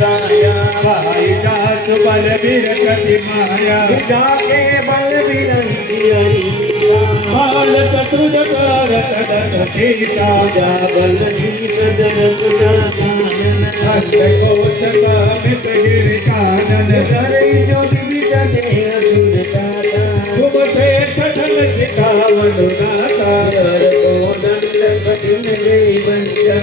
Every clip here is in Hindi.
बताया। भाई जासु बलबीर कति माया जाके बलबीर भारत तुझ भारत दस सीता जा बलबीर दरस कानन हस्त कोश कामित गिर कानन करई जो विविध देह दुर्दाता तुमसे सठन सिखावन दाता हर को दंड कठिन रे बंजा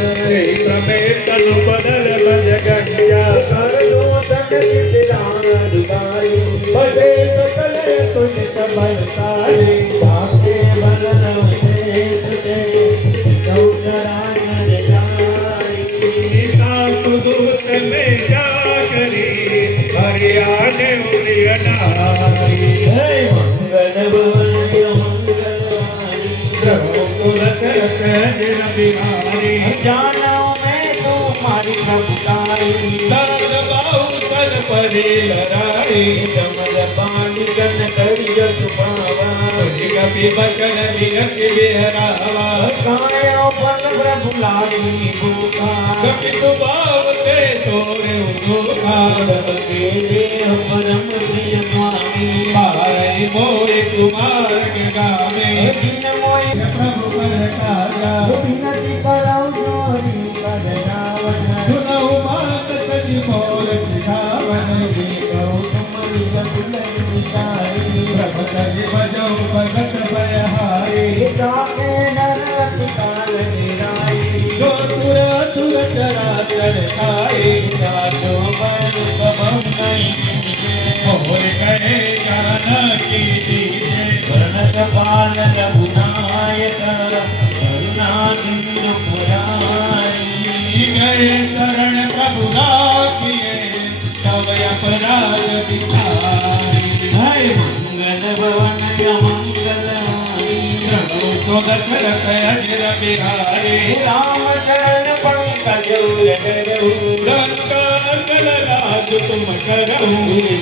समेत तनु बदल बज गंजा कर दो दंड चितरार बाई बजे सकल तुझ बलसारी भाग्य बलराम से तुझे चौधरान जाई सीता सुदूत में जा करी हरियाणे उड़िय नारी हे मंगल भवन मंगलवारी प्रभु सुरत जिन बिहारी जानो मैं तुम्हारी प्रभुताई सरल बाहु सन परी लड़ाई कमल पानी गन करी जस पावा कपि बचन बिरस बिहरावा काया फल प्रभु लागी भूखा कपि सुभाव ते तोरे उदोखा के देह परम प्रिय स्वामी पारई मोहि कुमार के गावे दिन मोय प्रभु कर कार्या विनती कराऊ जोरी कर रावण सुनऊ मात तनि मोर सिखावन कहूँ तुम्हारी गति विचारी प्रभु तनि बजौ भगत भयहारी जाके नरक काल निराई जो सुर असुर चराचर खाई जातो बल कबम नहीं मोर कहे जानकी दीजे वर्णत पाल रघुनायक करुणा सिंधु पुरारी गए शरण प्रभु राखिए तव अपराध बिसारी हरे मंगल भवन मंगल प्रभु तो दशरथ अजर बिहारी राम चरण पंकज उर लंका कल राज तुम करहु